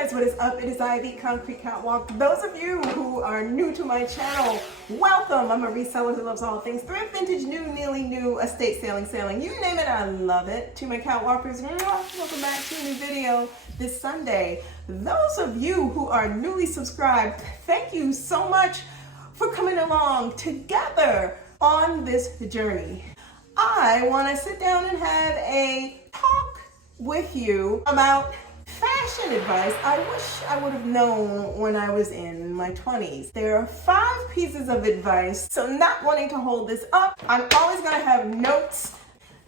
guys, what is up? It is Ivy, Concrete Catwalk. Those of you who are new to my channel, welcome. I'm a reseller who loves all things thrift, vintage, new, nearly new, estate selling. You name it, I love it. To my catwalkers, welcome back to a new video this Sunday. Those of you who are newly subscribed, thank you so much for coming along together on this journey. I want to sit down and have a talk with you about fashion advice I wish I would have known when I was in my 20s. There are 5 pieces of advice, so not wanting to hold this up, I'm always going to have notes.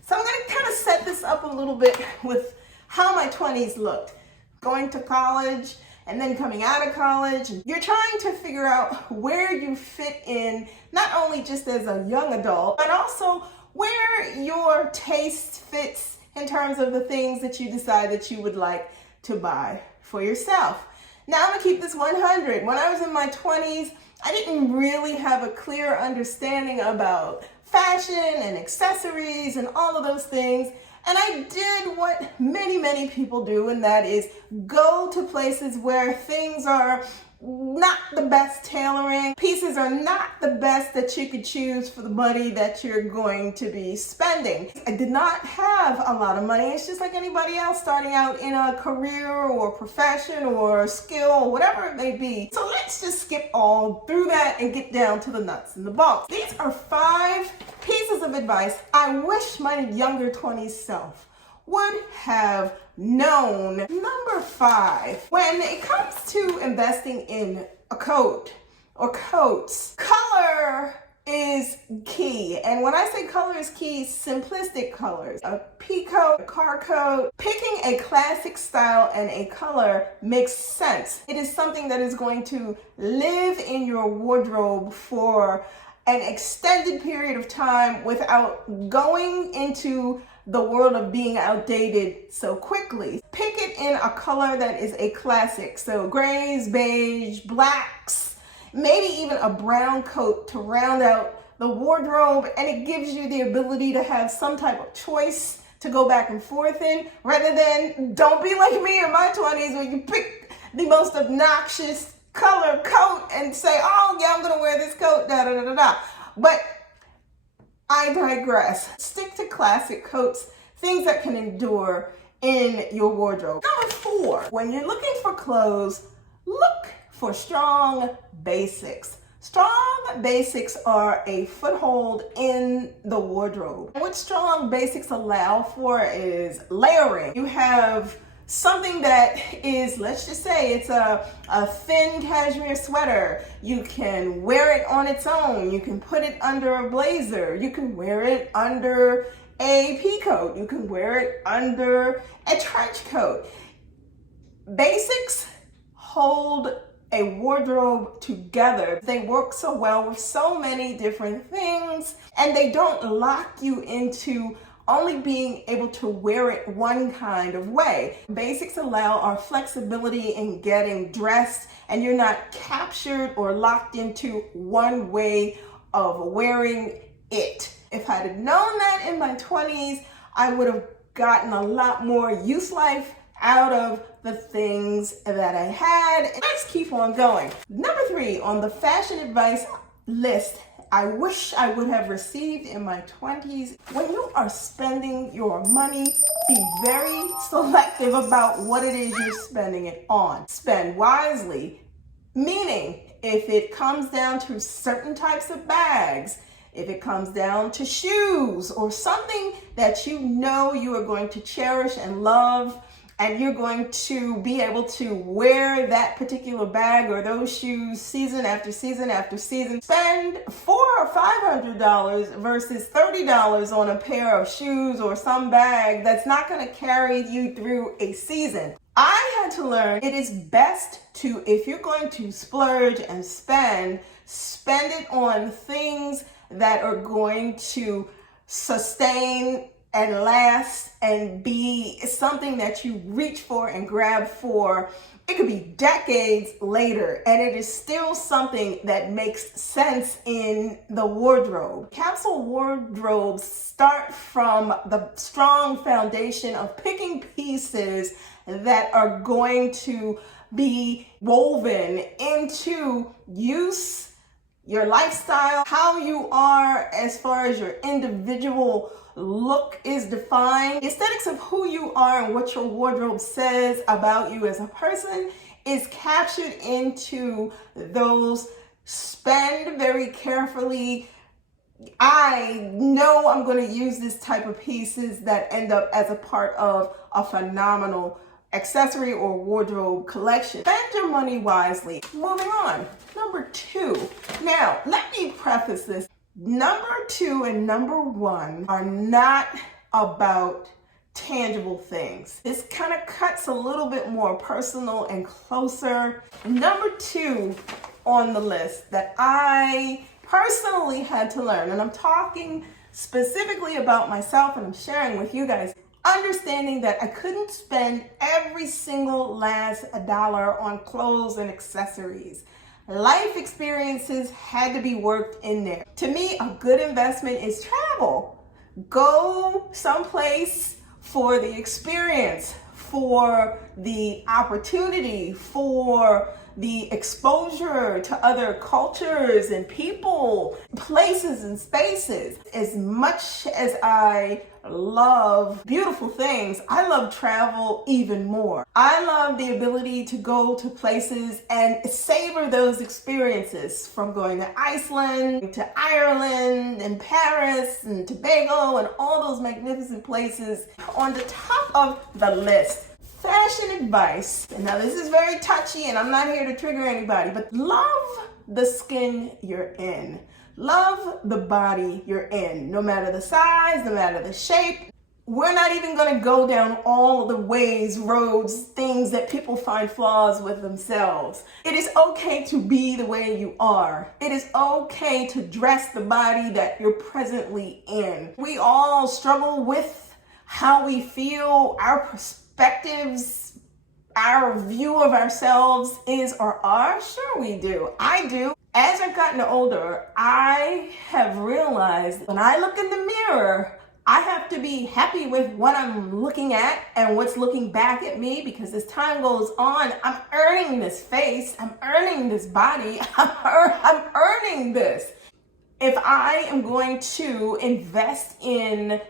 So I'm going to kind of set this up a little bit with how my 20s looked. Going to college and then coming out of college. You're trying to figure out where you fit in, not only just as a young adult, but also where your taste fits in terms of the things that you decide that you would like to buy for yourself. Now I'm gonna keep this 100. When I was in my 20s, I didn't really have a clear understanding about fashion and accessories and all of those things. And I did what many people do, and that is go to places where things are not the best tailoring. Pieces are not the best that you could choose for the money that you're going to be spending. I did not have a lot of money. It's just like anybody else starting out in a career or profession or skill or whatever it may be. So let's just skip all through that and get down to the nuts and the bolts. These are 5 pieces of advice I wish my younger 20s self would have known. Number 5, when it comes to investing in a coat or coats, color is key. And when I say color is key, simplistic colors. A pea coat, a car coat, picking a classic style and a color makes sense. It is something that is going to live in your wardrobe for an extended period of time without going into the world of being outdated so quickly. Pick it in a color that is a classic. So grays, beige, blacks, maybe even a brown coat to round out the wardrobe, and it gives you the ability to have some type of choice to go back and forth in, rather than don't be like me in my 20s where you pick the most obnoxious color coat and say, oh yeah, I'm gonna wear this coat, But I digress. Stick to classic coats, things that can endure in your wardrobe. Number 4, when you're looking for clothes, look for strong basics. Strong basics are a foothold in the wardrobe. What strong basics allow for is layering. You have something that is, let's just say it's a thin cashmere sweater. You can wear it on its own. You can put it under a blazer. You can wear it under a pea coat. You can wear it under a trench coat. Basics hold a wardrobe together. They work so well with so many different things, and they don't lock you into only being able to wear it one kind of way. Basics allow our flexibility in getting dressed, and you're not captured or locked into one way of wearing it. If I'd have known that in my 20s, I would have gotten a lot more use life out of the things that I had. Let's keep on going. Number 3 on the fashion advice list I wish I would have received in my 20s. When you are spending your money, be very selective about what it is you're spending it on. Spend wisely, meaning if it comes down to certain types of bags, if it comes down to shoes or something that you know you are going to cherish and love, and you're going to be able to wear that particular bag or those shoes season after season after season. Spend $400 or $500 versus $30 on a pair of shoes or some bag that's not going to carry you through a season. I had to learn it is best to, if you're going to splurge and spend it on things that are going to sustain and last and be something that you reach for and grab for. It could be decades later, and it is still something that makes sense in the wardrobe. Capsule wardrobes start from the strong foundation of picking pieces that are going to be woven into use, your lifestyle, how you are as far as your individual look is defined. The aesthetics of who you are and what your wardrobe says about you as a person is captured into those spend very carefully. I know I'm going to use this type of pieces that end up as a part of a phenomenal accessory or wardrobe collection. Spend your money wisely. Moving on. Number 2. Now, let me preface this. Number 2 and number 1 are not about tangible things. This kind of cuts a little bit more personal and closer. Number 2 on the list that I personally had to learn, and I'm talking specifically about myself and I'm sharing with you guys, understanding that I couldn't spend every single last dollar on clothes and accessories. Life experiences had to be worked in there. To me, a good investment is travel. Go someplace for the experience, for the opportunity, for the exposure to other cultures and people, places and spaces. As much as I love beautiful things, I love travel even more. I love the ability to go to places and savor those experiences, from going to Iceland to Ireland and Paris and Tobago and all those magnificent places. On the top of the list, fashion advice. And now this is very touchy and I'm not here to trigger anybody, but love the skin you're in. Love the body you're in, no matter the size, no matter the shape. We're not even going to go down all the ways, roads, things that people find flaws with themselves. It is okay to be the way you are. It is okay to dress the body that you're presently in. We all struggle with how we feel, our perspectives, our view of ourselves is or are. Sure we do. I do. As I've gotten older, I have realized when I look in the mirror, I have to be happy with what I'm looking at and what's looking back at me, because as time goes on, I'm earning this face, I'm earning this body, I'm earning this. If I am going to invest in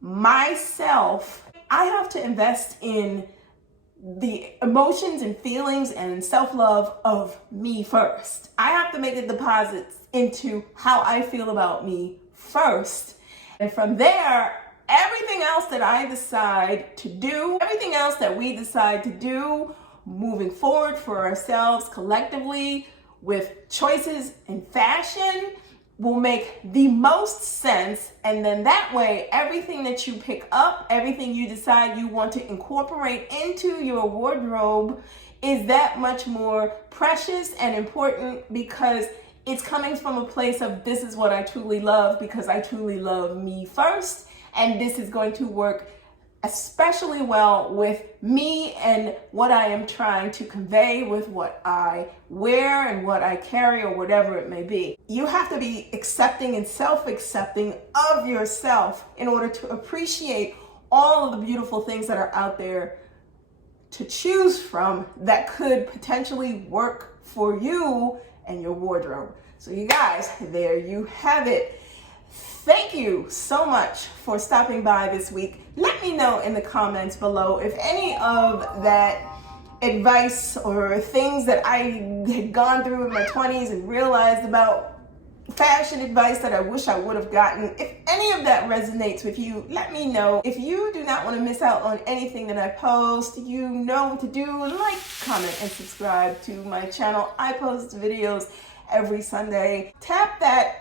myself, I have to invest in the emotions and feelings and self-love of me first. I have to make a deposit into how I feel about me first. And from there, everything else that I decide to do, everything else that we decide to do moving forward for ourselves collectively with choices in fashion will make the most sense. And then that way, everything that you pick up, everything you decide you want to incorporate into your wardrobe is that much more precious and important, because it's coming from a place of, this is what I truly love because I truly love me first. And this is going to work especially well with me and what I am trying to convey with what I wear and what I carry or whatever it may be. You have to be accepting and self-accepting of yourself in order to appreciate all of the beautiful things that are out there to choose from that could potentially work for you and your wardrobe. So you guys, there you have it. Thank you so much for stopping by this week. Let me know in the comments below if any of that advice or things that I had gone through in my 20s and realized about fashion advice that I wish I would have gotten. If any of that resonates with you, let me know. If you do not want to miss out on anything that I post, you know what to do. Like, comment, and subscribe to my channel. I post videos every Sunday. Tap that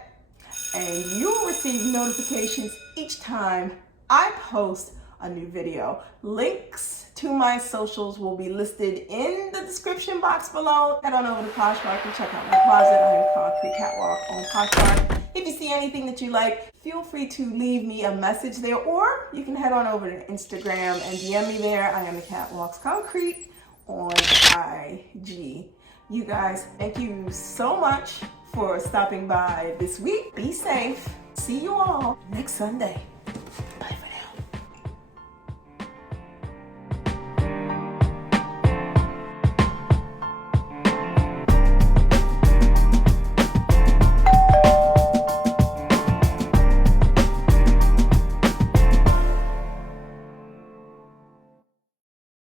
and you'll receive notifications each time I post a new video. Links to my socials will be listed in the description box below. Head on over to Poshmark and check out my closet. I am Concrete Catwalk on Poshmark. If you see anything that you like, feel free to leave me a message there, or you can head on over to Instagram and DM me there. I am the Catwalks Concrete on IG. You guys, thank you so much for stopping by this week. Be safe. See you all next Sunday.